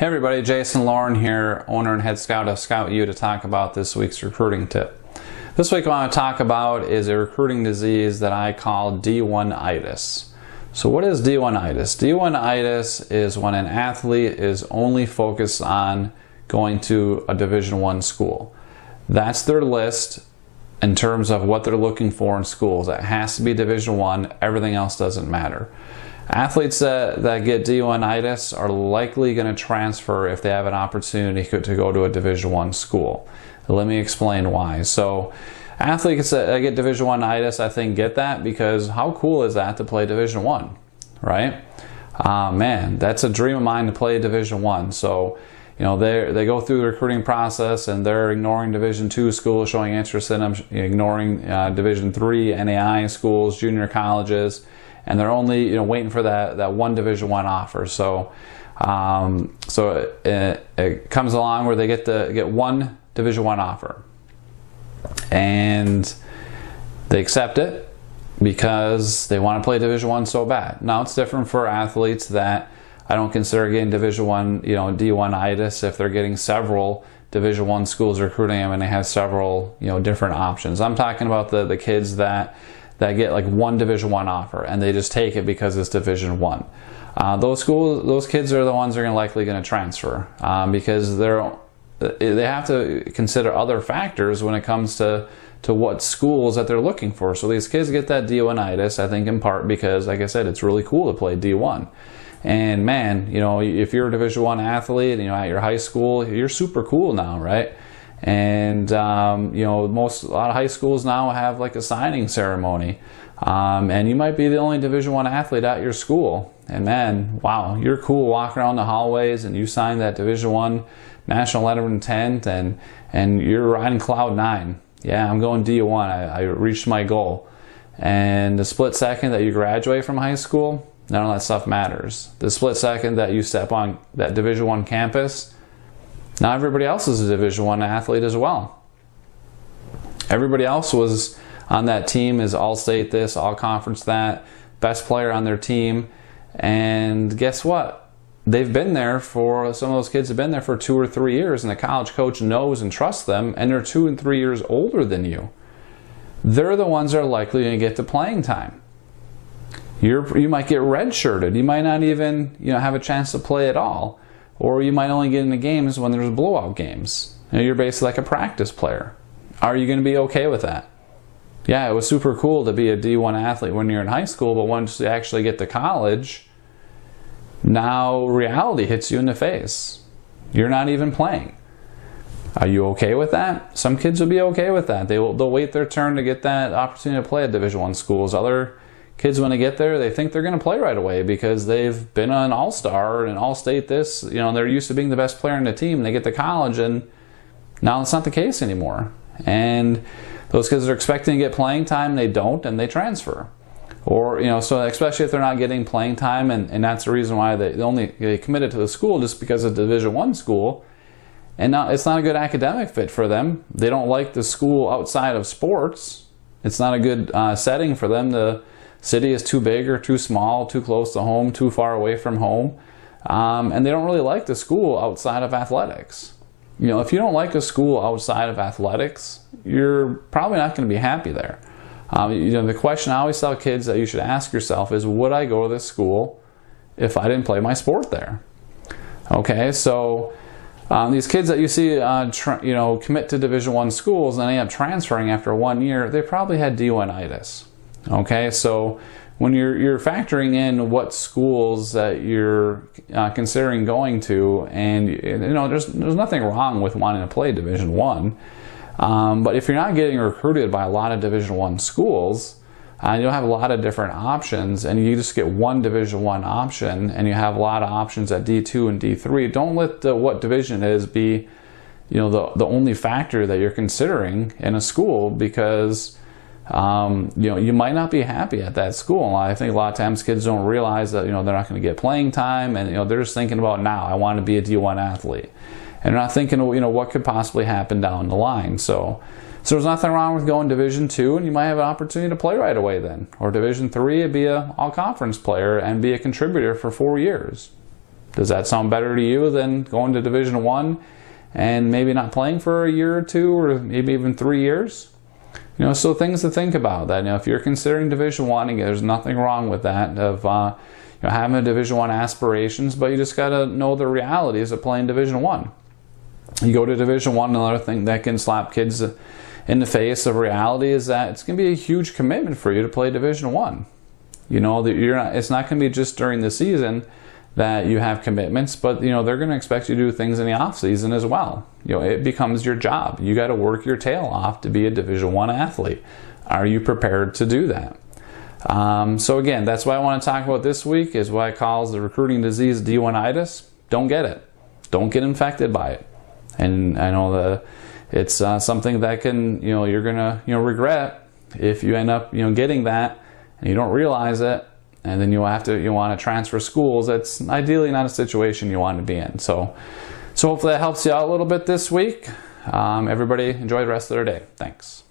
Hey everybody, Jason Lauren here, owner and head scout of ScoutU, to talk about this week's recruiting tip. This week what I want to talk about is a recruiting disease that I call D1-itis. So what is D1-itis? D1-itis is when an athlete is only focused on going to a Division I school. That's their list in terms of what they're looking for in schools. It has to be Division I, everything else doesn't matter. Athletes that get D1-itis are likely going to transfer if they have an opportunity to go to a Division I school. Let me explain why. So athletes that get Division I-itis, I think, get that because how cool is that to play Division I, right? Man, that's a dream of mine to play Division I. So, you know, they go through the recruiting process and they're ignoring Division II schools, showing interest in them, ignoring Division III NAI schools, junior colleges, and they're only waiting for that one Division I offer. So it comes along where they get one Division I offer, and they accept it because they want to play Division I so bad. Now it's different for athletes that I don't consider getting Division I, D1-itis, if they're getting several Division I schools recruiting them and they have several different options. I'm talking about the kids that get like one Division I offer and they just take it because it's Division I. Those kids are the ones that are likely going to transfer because they have to consider other factors when it comes to what schools that they're looking for. So these kids get that D1-itis, I think, in part because, like I said, it's really cool to play D1. And man, if you're a Division I athlete, at your high school, you're super cool now, right? And a lot of high schools now have like a signing ceremony, and you might be the only Division I athlete at your school. And man, wow, you're cool walking around the hallways, and you signed that Division I national letter of intent, and you're riding cloud 9. Yeah, I'm going D1. I reached my goal. And the split second that you graduate from high school, none of that stuff matters. The split second that you step on that Division I campus, now everybody else is a Division I athlete as well. Everybody else was on that team is all-state this, all-conference that, best player on their team. And guess what? They've been there for, some of those kids have been there for 2 or 3 years, and the college coach knows and trusts them, and they're 2 and 3 years older than you. They're the ones that are likely to get to playing time. You might get redshirted. You might not even have a chance to play at all. Or you might only get into games when there's blowout games. You're basically like a practice player. Are you going to be okay with that? Yeah, it was super cool to be a D1 athlete when you're in high school, but once you actually get to college, now reality hits you in the face. You're not even playing. Are you okay with that? Some kids will be okay with that. They'll wait their turn to get that opportunity to play at Division I schools. Other kids, when they get there, they think they're going to play right away because they've been an all-star and all-state this. They're used to being the best player in the team. They get to college, and now it's not the case anymore. And those kids are expecting to get playing time, and they don't, and they transfer. Or, so especially if they're not getting playing time, and that's the reason why they committed to the school, just because it's a Division I school. And now it's not a good academic fit for them. They don't like the school outside of sports. It's not a good setting for them. The city is too big or too small, too close to home, too far away from home. And they don't really like the school outside of athletics. If you don't like a school outside of athletics, you're probably not going to be happy there. The question I always tell kids that you should ask yourself is, would I go to this school if I didn't play my sport there? Okay, so these kids that you see commit to Division I schools and they end up transferring after 1 year, they probably had D1-itis. Okay, so when you're factoring in what schools that you're considering going to, and there's nothing wrong with wanting to play Division I, but if you're not getting recruited by a lot of Division I schools, you'll have a lot of different options, and you just get one Division I option, and you have a lot of options at D2 and D3. Don't let what division it is be the only factor that you're considering in a school, because you might not be happy at that school. And I think a lot of times kids don't realize that they're not going to get playing time, and they're just thinking about now, I want to be a D1 athlete, and they're not thinking what could possibly happen down the line. So there's nothing wrong with going Division II, and you might have an opportunity to play right away then. Or Division III, be an all-conference player and be a contributor for 4 years. Does that sound better to you than going to Division I and maybe not playing for a year or two, or maybe even 3 years? You know, so things to think about. That, you know, if you're considering Division I, again, there's nothing wrong with that, of you know, having a Division I aspirations, but you just got to know the realities of playing Division I. You go to Division I, another thing that can slap kids in the face of reality is that it's going to be a huge commitment for you to play Division I. You know, that it's not going to be just during the season that you have commitments, but you know, they're going to expect you to do things in the off season as well. You know, it becomes your job. You got to work your tail off to be a Division I athlete. Are you prepared to do that? So again, that's what I want to talk about this week, is what I call the recruiting disease, D1itis. Don't get it. Don't get infected by it. And I know it's something that can, you know, you're gonna, you know, regret if you end up, you know, getting that and you don't realize it, and then you want to transfer schools. That's ideally not a situation you want to be in. So hopefully that helps you out a little bit this week. Everybody enjoy the rest of their day. Thanks.